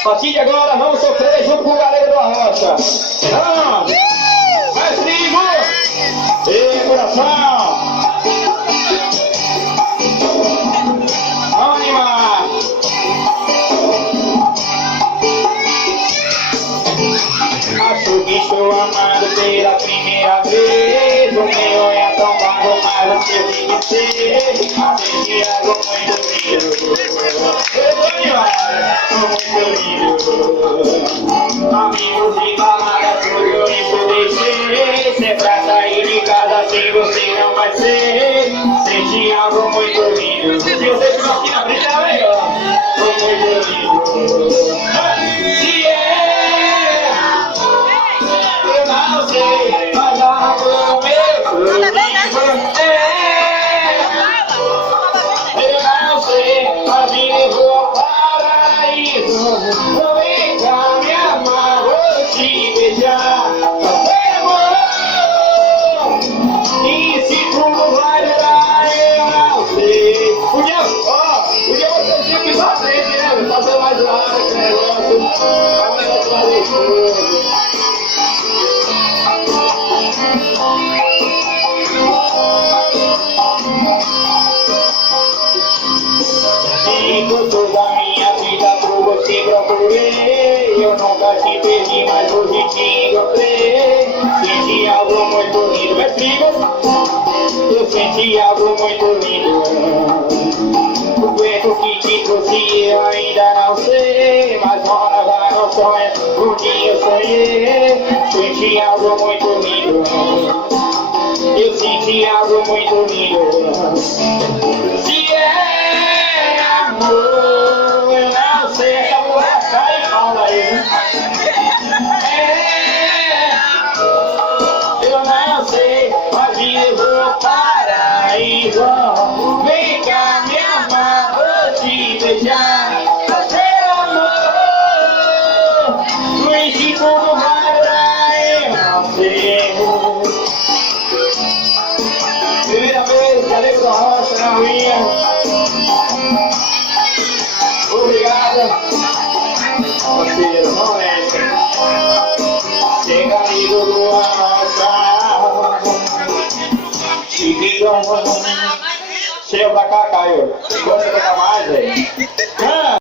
A partir de agora, vamos sofrer junto com o galera do Arrocha. Vamos! Mais trigo! E coração! Vamos animar! Acho que estou amado pela primeira vez. O meu é tão vago, mas você tem que ser. Aprendi algo muito lindo. Eu vou animar, muito lindo. Amigos e balada, tudo isso deixei. Se é pra sair de casa assim, você não vai ser. Senti algo muito lindo. E você ficou aqui na frente, tá legal. Muito lindo. Se é, eu não sei, mas algo meu é. Eu não sei, mas me levou ao paraíso. Vem cá me amar, vou te beijar. E se tudo vai durar, eu não sei. Podia você tinha que fazer, né? Fazer mais rápido esse negócio. Vai um negócio mais gostoso. E toda a minha vida por você procurei. Eu nunca te perdi, mas hoje te encontrei. Senti algo muito lindo, mas digo, eu senti algo muito lindo. O vento que te trouxe eu ainda não sei, mas mora lá no sonho, um dia eu sonhei. Senti algo muito lindo. Eu senti algo muito lindo. Se é amor, eu não sei, essa mulher cai e fala aí. Eu não sei, mas me levou ao paraíso. Vem cá me amar, vou te beijar. Seu amor, no Egito vai durar, eu não sei. Primeira vez, galera do Arrocha na ruinha. Obrigado. Parceiro, não é? Chega amigo do Arrocha. Chega pra cá, Caio. Gosta de cantar mais, velho?